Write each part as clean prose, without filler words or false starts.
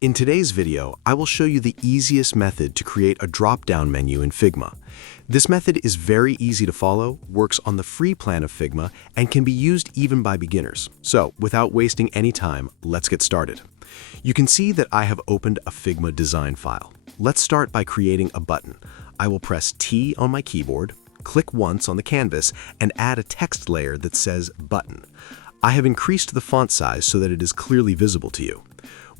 In today's video, I will show you the easiest method to create a drop-down menu in Figma. This method is very easy to follow, works on the free plan of Figma, and can be used even by beginners. So, without wasting any time, let's get started. You can see that I have opened a Figma design file. Let's start by creating a button. I will press T on my keyboard, click once on the canvas, and add a text layer that says Button. I have increased the font size so that it is clearly visible to you.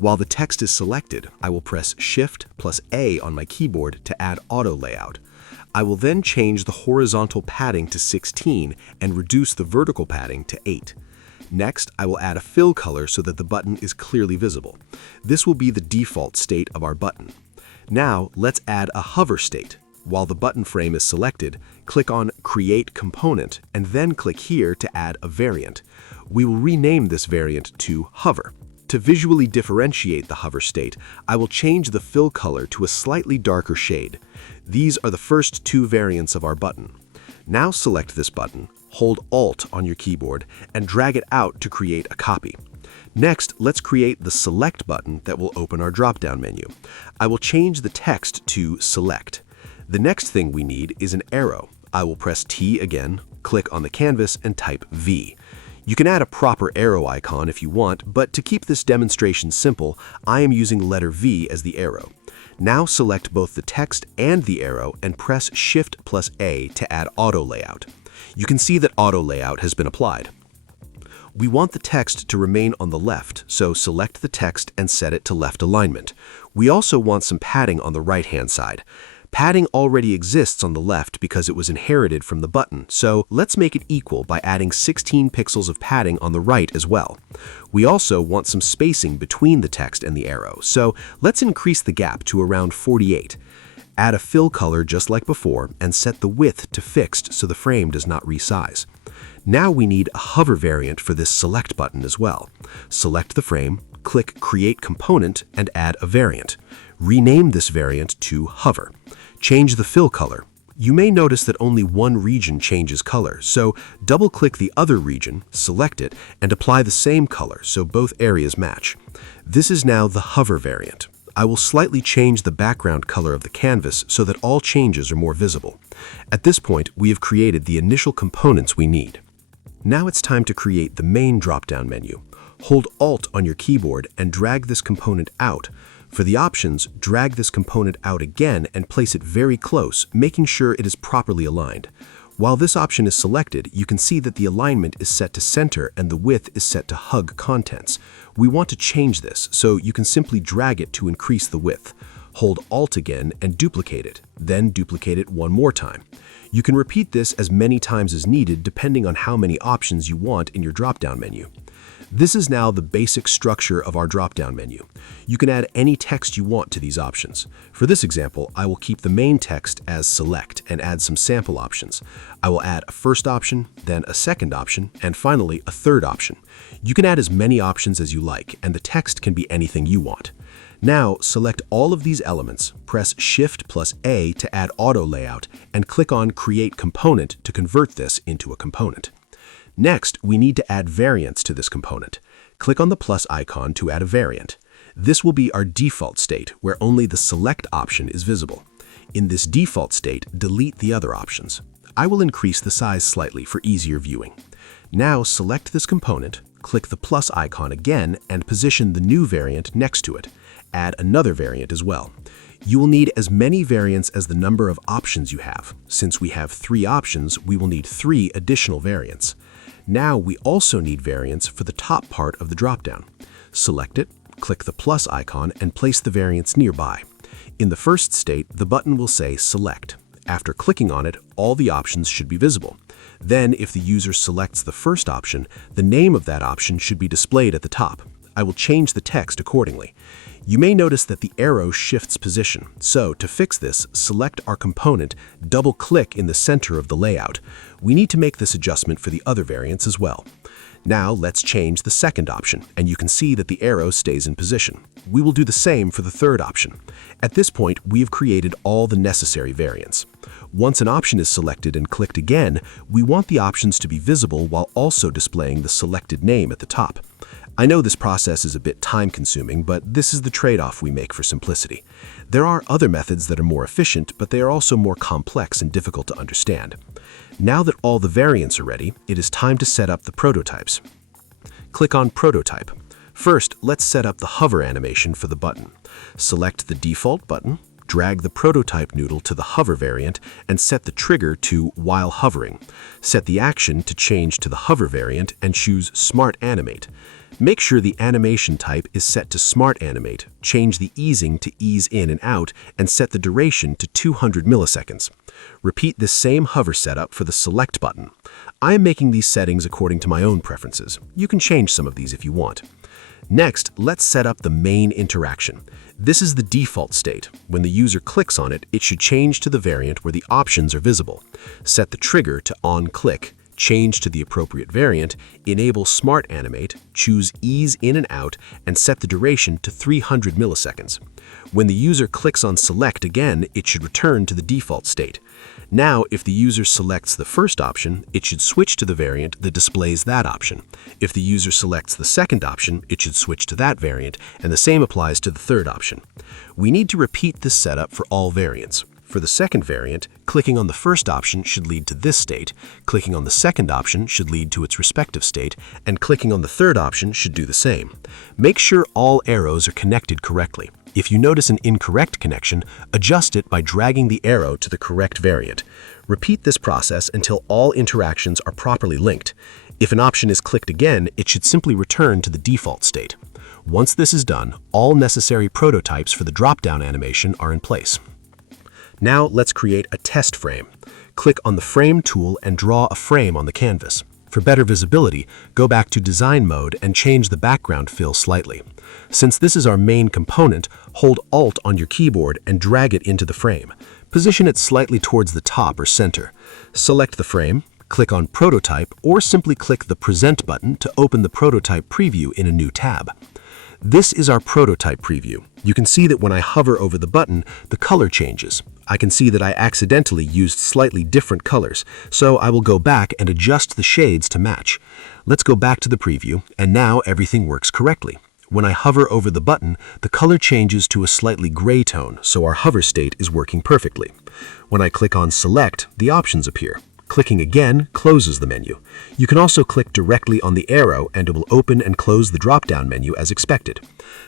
While the text is selected, I will press Shift plus A on my keyboard to add auto layout. I will then change the horizontal padding to 16 and reduce the vertical padding to 8. Next, I will add a fill color so that the button is clearly visible. This will be the default state of our button. Now, let's add a hover state. While the button frame is selected, click on Create Component and then click here to add a variant. We will rename this variant to Hover. To visually differentiate the hover state, I will change the fill color to a slightly darker shade. These are the first two variants of our button. Now select this button, hold Alt on your keyboard, and drag it out to create a copy. Next, let's create the Select button that will open our drop-down menu. I will change the text to Select. The next thing we need is an arrow. I will press T again, click on the canvas, and type V. You can add a proper arrow icon if you want, but to keep this demonstration simple, I am using letter V as the arrow. Now select both the text and the arrow and press Shift plus A to add auto layout. You can see that auto layout has been applied. We want the text to remain on the left, so select the text and set it to left alignment. We also want some padding on the right-hand side. Padding already exists on the left because it was inherited from the button, so let's make it equal by adding 16 pixels of padding on the right as well. We also want some spacing between the text and the arrow, so let's increase the gap to around 48. Add a fill color just like before and set the width to fixed so the frame does not resize. Now we need a hover variant for this Select button as well. Select the frame, click Create Component, and add a variant. Rename this variant to Hover. Change the fill color. You may notice that only one region changes color, so double-click the other region, select it, and apply the same color so both areas match. This is now the Hover variant. I will slightly change the background color of the canvas so that all changes are more visible. At this point, we have created the initial components we need. Now it's time to create the main drop-down menu. Hold Alt on your keyboard and drag this component out. For the options, drag this component out again and place it very close, making sure it is properly aligned. While this option is selected, you can see that the alignment is set to center and the width is set to hug contents. We want to change this, so you can simply drag it to increase the width. Hold Alt again and duplicate it, then duplicate it one more time. You can repeat this as many times as needed depending on how many options you want in your drop-down menu. This is now the basic structure of our drop-down menu. You can add any text you want to these options. For this example, I will keep the main text as Select and add some sample options. I will add a first option, then a second option, and finally a third option. You can add as many options as you like, and the text can be anything you want. Now, select all of these elements, press Shift plus A to add auto layout, and click on Create Component to convert this into a component. Next, we need to add variants to this component. Click on the plus icon to add a variant. This will be our default state, where only the Select option is visible. In this default state, delete the other options. I will increase the size slightly for easier viewing. Now, select this component, click the plus icon again, and position the new variant next to it. Add another variant as well. You will need as many variants as the number of options you have. Since we have 3 options, we will need 3 additional variants. Now we also need variants for the top part of the dropdown. Select it, click the plus icon, and place the variants nearby. In the first state, the button will say Select. After clicking on it, all the options should be visible. Then, if the user selects the first option, the name of that option should be displayed at the top. I will change the text accordingly. You may notice that the arrow shifts position, so to fix this, select our component, double-click in the center of the layout. We need to make this adjustment for the other variants as well. Now let's change the second option, and you can see that the arrow stays in position. We will do the same for the third option. At this point, we have created all the necessary variants. Once an option is selected and clicked again, we want the options to be visible while also displaying the selected name at the top. I know this process is a bit time-consuming, but this is the trade-off we make for simplicity. There are other methods that are more efficient, but they are also more complex and difficult to understand. Now that all the variants are ready, it is time to set up the prototypes. Click on Prototype. First, let's set up the hover animation for the button. Select the default button, drag the prototype noodle to the hover variant, and set the trigger to while hovering. Set the action to change to the hover variant and choose Smart Animate. Make sure the animation type is set to Smart Animate, change the easing to ease in and out, and set the duration to 200 milliseconds. Repeat this same hover setup for the Select button. I am making these settings according to my own preferences. You can change some of these if you want. Next, let's set up the main interaction. This is the default state. When the user clicks on it, it should change to the variant where the options are visible. Set the trigger to on-click, change to the appropriate variant, enable Smart Animate, choose Ease In and Out, and set the duration to 300 milliseconds. When the user clicks on Select again, it should return to the default state. Now, if the user selects the first option, it should switch to the variant that displays that option. If the user selects the second option, it should switch to that variant, and the same applies to the third option. We need to repeat this setup for all variants. For the second variant, clicking on the first option should lead to this state, clicking on the second option should lead to its respective state, and clicking on the third option should do the same. Make sure all arrows are connected correctly. If you notice an incorrect connection, adjust it by dragging the arrow to the correct variant. Repeat this process until all interactions are properly linked. If an option is clicked again, it should simply return to the default state. Once this is done, all necessary prototypes for the drop-down animation are in place. Now let's create a test frame. Click on the Frame tool and draw a frame on the canvas. For better visibility, go back to Design mode and change the background fill slightly. Since this is our main component, hold Alt on your keyboard and drag it into the frame. Position it slightly towards the top or center. Select the frame, click on Prototype, or simply click the Present button to open the prototype preview in a new tab. This is our prototype preview. You can see that when I hover over the button, the color changes. I can see that I accidentally used slightly different colors, so I will go back and adjust the shades to match. Let's go back to the preview, and now everything works correctly. When I hover over the button, the color changes to a slightly gray tone, so our hover state is working perfectly. When I click on Select, the options appear. Clicking again closes the menu. You can also click directly on the arrow and it will open and close the drop-down menu as expected.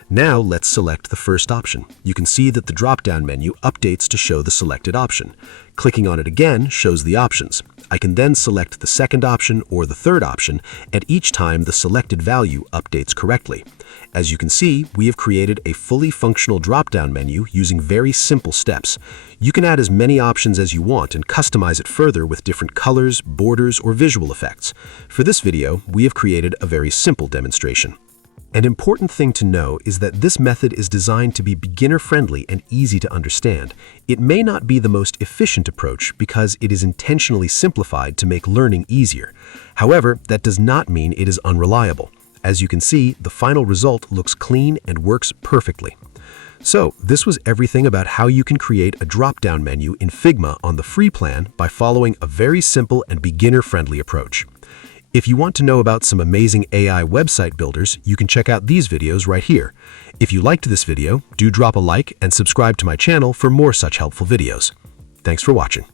Now let's select the first option. You can see that the drop-down menu updates to show the selected option. Clicking on it again shows the options. I can then select the second option or the third option, and each time the selected value updates correctly. As you can see, we have created a fully functional drop-down menu using very simple steps. You can add as many options as you want and customize it further with different colors, borders, or visual effects. For this video, we have created a very simple demonstration. An important thing to know is that this method is designed to be beginner-friendly and easy to understand. It may not be the most efficient approach because it is intentionally simplified to make learning easier. However, that does not mean it is unreliable. As you can see, the final result looks clean and works perfectly. So, this was everything about how you can create a drop-down menu in Figma on the free plan by following a very simple and beginner-friendly approach. If you want to know about some amazing AI website builders, you can check out these videos right here. If you liked this video, do drop a like and subscribe to my channel for more such helpful videos. Thanks for watching.